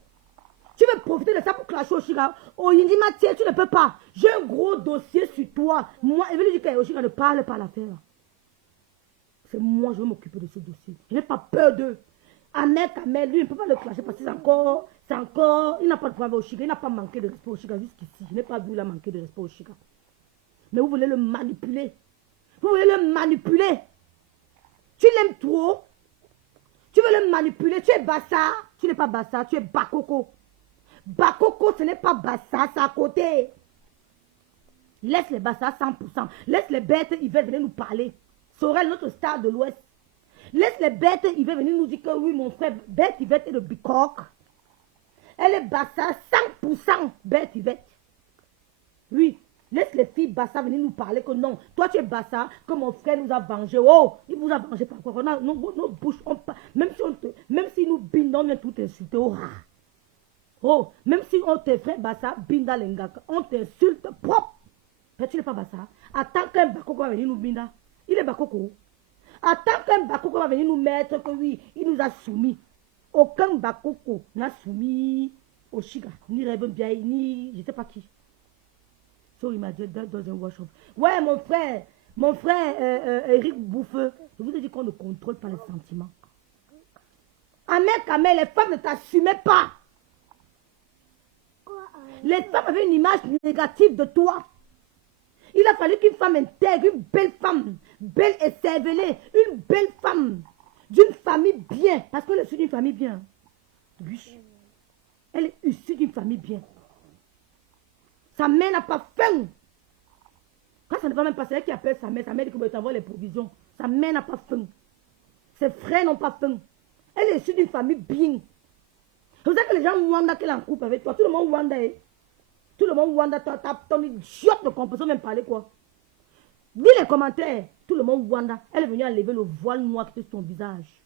Tu veux profiter de ça pour clasher Oshiga? Oh, il dit, Mathieu, tu ne peux pas. J'ai un gros dossier sur toi. Moi, il veut lui dire que Oshiga ne parle pas à l'affaire. C'est moi, je vais m'occuper de ce dossier. Je n'ai pas peur d'eux. Ahmed, lui, il ne peut pas le clasher parce que c'est encore, il n'a pas de problème avec Oshiga. Il n'a pas manqué de respect Oshiga jusqu'ici. Je n'ai pas vu il a manqué de respect Oshiga. Mais vous voulez le manipuler. Vous voulez le manipuler. Tu l'aimes trop. Tu veux le manipuler. Tu es Bassa. Tu n'es pas Bassa. Tu es Bakoko. Bakoko, ce n'est pas Bassa. C'est à côté. Laisse les Bassa 100%. Laisse les bêtes. Ils veulent venir nous parler. Sorel, notre star de l'Ouest. Laisse les bêtes. Ils veulent venir nous dire que oui, mon frère, Bête Yvette est de Bicoque. Elle est Bassa 100% Bête Yvette. Oui. Laisse les filles Bassa venir nous parler que non, toi tu es Bassa, que mon frère nous a vengé. Oh, il vous a vengé par quoi? On a nos bouches, même si nous bindons, on vient tout insulter. Oh, même si on te frère Bassa, binda l'engaka, on t'insulte propre. Mais tu n'es pas Bassa. Attends qu'un Bakoko va venir nous binda. Il est Bakoko. Attends qu'un Bakoko va venir nous mettre que oui, il nous a soumis. Aucun Bakoko n'a soumis Oshiga, ni Rêve bien, ni je ne sais pas qui. Il m'a dit dans un workshop. Ouais, mon frère Eric Bouffeux, je vous ai dit qu'on ne contrôle pas les sentiments. Ahmed, les femmes ne t'assumaient pas. Les femmes avaient une image négative de toi. Il a fallu qu'une femme intègre, une belle femme, belle et cervelée, une belle femme, d'une famille bien, parce qu'elle est issue d'une famille bien. Oui. Elle est issue d'une famille bien. Sa mère n'a pas faim. Quand ça ne va même pas, c'est elle qui appelle sa mère dit que tu envoies les provisions. Sa mère n'a pas faim. Ses frères n'ont pas faim. Elle est issue d'une famille bien. C'est pour ça que les gens Wanda qu'elle est en couple avec toi. Tout le monde Wanda. Tout Tout le monde Wanda, ton idiote ne comprend même parler quoi. Dis les commentaires. Tout le monde Wanda. Elle est venue enlever le voile noir qui était sur son visage.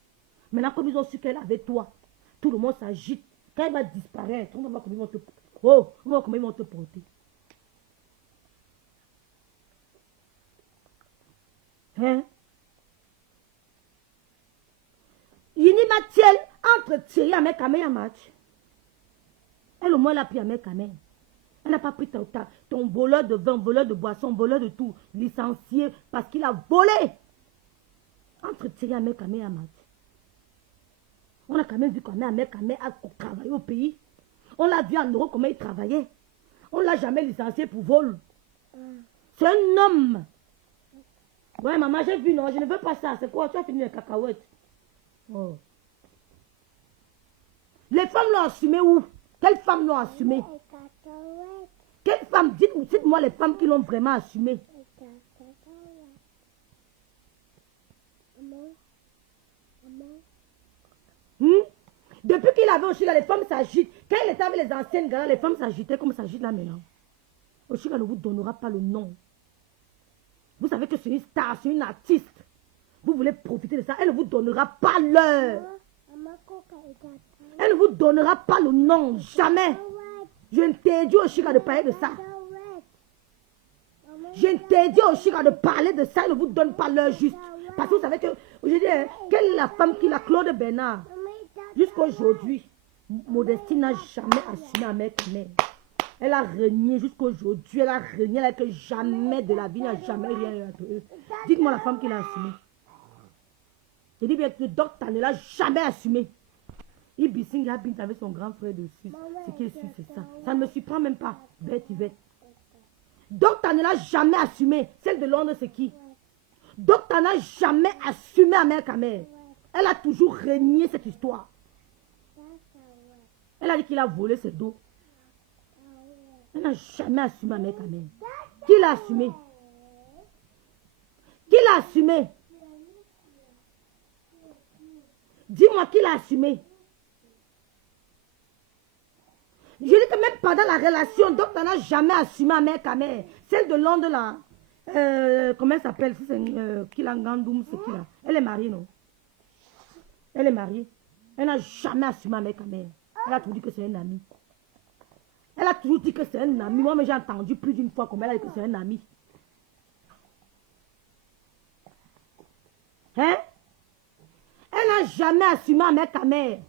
Maintenant, comme ils ont su qu'elle avait toi, tout le monde s'agite. Quand elle va disparaître, on va voir comment ils vont te, oh, on va voir comment ils vont te porter. Hein? Yini Matiel entre Thierry avec Kamé à match. Elle au moins elle a pris avec Kamé. Elle n'a pas pris ton voleur de vin, voleur de boisson, voleur de tout, licencié parce qu'il a volé. Entre Thierry avec Kamé à match. On a quand même vu Kamé a travaillé au pays. On l'a vu en euros comment il travaillait. On ne l'a jamais licencié pour vol. C'est un homme. Ouais, maman, j'ai vu, non, je ne veux pas ça. C'est quoi? Tu as fini les cacahuètes. Oh. Les femmes l'ont assumé où? Quelles femmes l'ont assumé? Quelles femmes? Dites-moi les femmes qui l'ont vraiment assumé. Depuis qu'il avait Oshiga, les femmes s'agitent. Quand il était avec les anciennes gars, les femmes s'agitaient comme s'agitent là maintenant. Oshiga ne vous donnera pas le nom. Vous savez que c'est une star, c'est une artiste. Vous voulez profiter de ça. Elle ne vous donnera pas l'heure. Elle ne vous donnera pas le nom. Jamais. Je t'ai dit au Chica de parler de ça. Je t'ai dit au Chica de parler de ça. Elle ne vous donne pas l'heure juste. Parce que vous savez que, je dis, quelle est la femme qui l'a Claude Bernard? Jusqu'à aujourd'hui, Modestine n'a jamais assumé un mec même. Elle a régné jusqu'à aujourd'hui. Elle a régné là que jamais de la vie n'a jamais rien eu entre eux. Dites-moi la femme qui l'a assumé. Je dis bien que le docteur ne l'a jamais assumé. Ibissing a bint avec son grand frère dessus. Ce qui est sûr, c'est ça. Ça ne me surprend même pas. Bête, Yvette. Docteur ne l'a jamais assumé. Celle de Londres, c'est qui? Docteur n'a jamais assumé Amère Kamel. Elle a toujours régné cette histoire. Elle a dit qu'il a volé ses dos. Elle n'a jamais assumé Amère Kamel. Qui l'a assumé? Qui l'a assumé? Dis-moi qui l'a assumé. Je dis que même pendant la relation, docteur n'a jamais assumé Amère Kamel. Celle de Londres là. Comment elle s'appelle? Kilangandoum, c'est qui là? Elle est mariée, non? Elle est mariée. Elle n'a jamais assumé Amère Kamel. Elle a toujours dit que c'est un ami. Elle a toujours dit que c'est un ami. Moi, j'ai entendu plus d'une fois comment elle a dit que c'est un ami. Hein? Elle n'a jamais assumé Amère Kamel.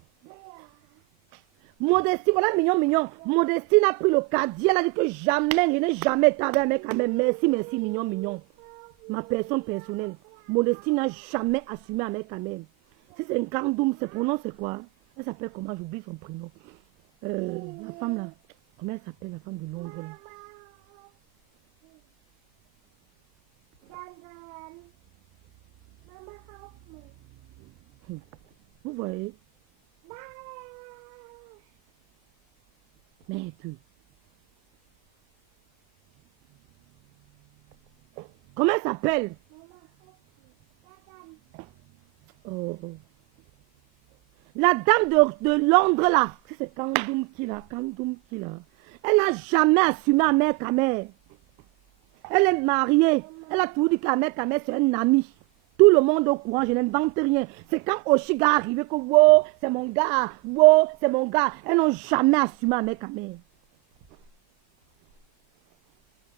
Modestie, voilà mignon. Modestie a pris le caddie. Elle a dit que jamais, je n'ai jamais été avec Amère Kamel. Merci, mignon. Ma personne personnelle. Modestie n'a jamais assumé Amère Kamel. Si c'est un Gandoum, ses pronoms c'est quoi? Elle s'appelle comment? J'oublie son prénom. La femme là. Comment elle s'appelle la femme de Londres là? Vous voyez? Mais comment elle s'appelle? Oh. La dame de Londres là. C'est Kandoum qui là. Elle n'a jamais assumé Amère Kamel. Elle est mariée. Elle a toujours dit qu'Amère Kamel c'est un ami. Tout le monde est au courant, je n'invente rien. C'est quand Oshiga est arrivé que wow, c'est mon gars, wow, c'est mon gars. Elles n'ont jamais assumé Amère Kamel.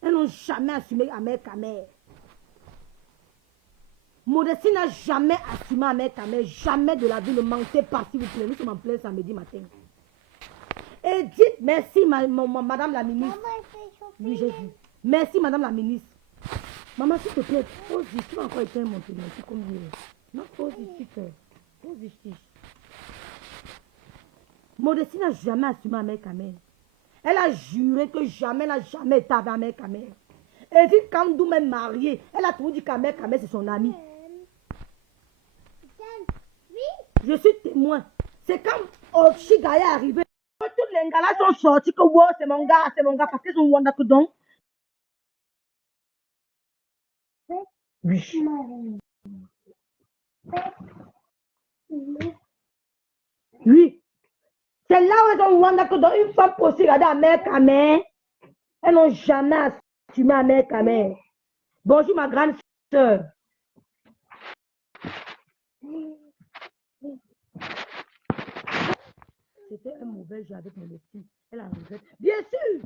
Elles n'ont jamais assumé Amère Kamel. Modestie n'a jamais assumé Amère Kamel. Jamais de la vie, ne mentez pas, s'il vous plaît. Nous sommes en plein samedi matin. Et dites merci, madame la ministre. Oui, j'ai vu. Merci, madame la ministre. Maman, s'il te plaît, pose ici. Tu vas encore éteindre mon téléphone. C'est comme dire. Non, pose ici, frère. Pose ici. Modestie n'a jamais assumé Amère Kamel. Elle a juré que jamais, elle n'a jamais été avec Amère Kamel. Et dit quand Doum est mariée, elle a toujours dit qu'Amère Kamel c'est son ami. Je suis témoin. C'est quand Oshiga est arrivé. Tous les gars là sont sortis que wow, c'est mon gars, parce qu'ils sont Wanda que donc. Oui. Oui. C'est là où ils ont Wanda que donc une femme pour aussi regarder Amère Kamel. Elles n'ont jamais assumé ma mère ta mère. Bonjour ma grande sœur. C'était un mauvais jeu avec Modestie. Elle a regretté. Bien sûr,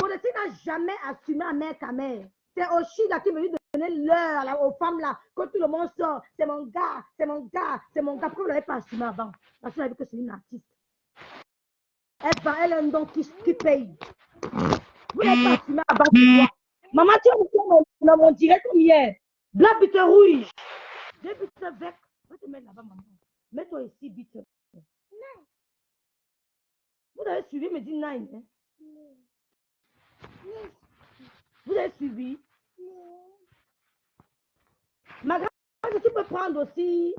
Modestie n'a jamais assumé ma mère ta mère. C'est Oshi là qui est venu donner l'heure aux femmes là. Quand tout le monde sort, c'est mon gars, c'est mon gars, c'est mon gars. Pourquoi vous ne l'avez pas assumé avant? Parce qu'elle a vu que c'est une artiste. Elle a un don qui paye. Vous n'avez pas assumé avant que toi. Maman, tu as vu dans mon direct comme hier. Black bite rouge. Deux bites vertes. Va te mettre là-bas, maman. Mets-toi ici, bite. Vous avez suivi me dit Nine. Hein? Vous avez suivi? Ma grande, tu peux prendre aussi.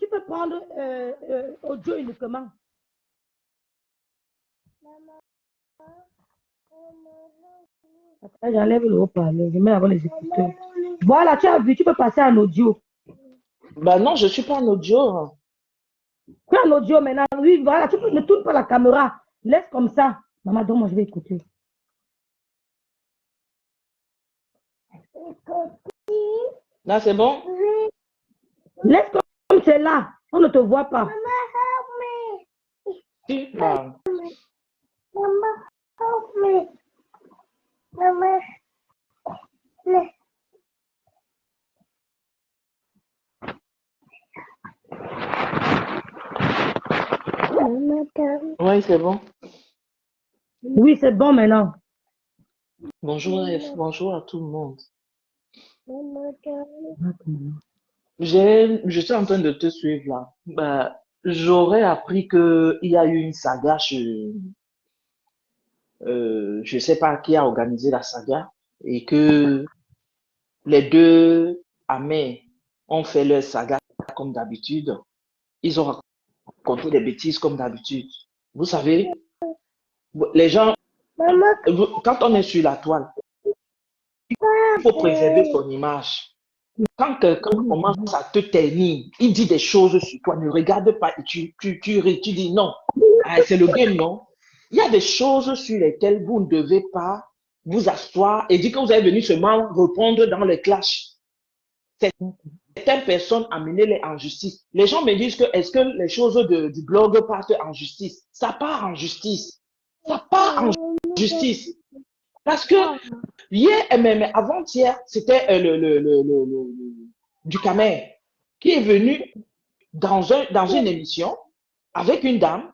Tu peux prendre audio uniquement. Attends, j'enlève le haut-parleur. Je mets avant les écouteurs. Voilà, tu as vu, tu peux passer en audio. Bah non, je ne suis pas en audio. Tu es en audio maintenant. Oui, voilà, tu ne tournes pas la caméra. Laisse comme ça. Maman, donc moi je vais écouter. Là, c'est bon? Laisse comme c'est là. On ne te voit pas. Maman, help me. Maman, help me. Maman. Oui, c'est bon. Oui, c'est bon maintenant. Bonjour, bonjour à tout le monde. Je suis en train de te suivre là. Bah, j'aurais appris qu'il y a eu une saga je ne sais pas qui a organisé la saga et que les deux amers ont fait leur saga comme d'habitude. Ils ont raconté des bêtises comme d'habitude. Vous savez, les gens, quand on est sur la toile, il faut préserver son image. Quand quelqu'un commence à te ternir, il dit des choses sur toi, ne regarde pas et tu dis non. Ah, c'est le game, non? Il y a des choses sur lesquelles vous ne devez pas vous asseoir et dire que vous avez venu seulement répondre dans les clashs. Certaines personnes amenez-les en justice. Les gens me disent que est-ce que les choses du blog partent en justice? Ça part en justice. Ça part en justice. Parce que hier, mais avant-hier, c'était du Camer qui est venu dans une émission avec une dame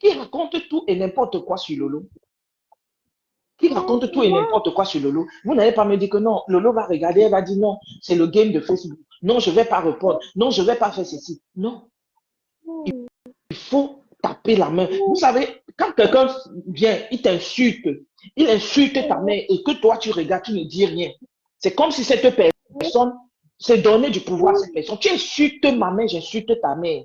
qui raconte tout et n'importe quoi sur Lolo. Qui raconte tout et n'importe quoi sur Lolo. Vous n'allez pas me dire que non, Lolo va regarder, elle va dire non, c'est le game de Facebook. Non, je ne vais pas répondre. Non, je ne vais pas faire ceci. Non. Il faut taper la main. Vous savez, quand quelqu'un vient, il t'insulte, il insulte ta mère et que toi tu regardes, tu ne dis rien. C'est comme si cette personne s'est donné du pouvoir à cette personne. Tu insultes ma mère, j'insulte ta mère.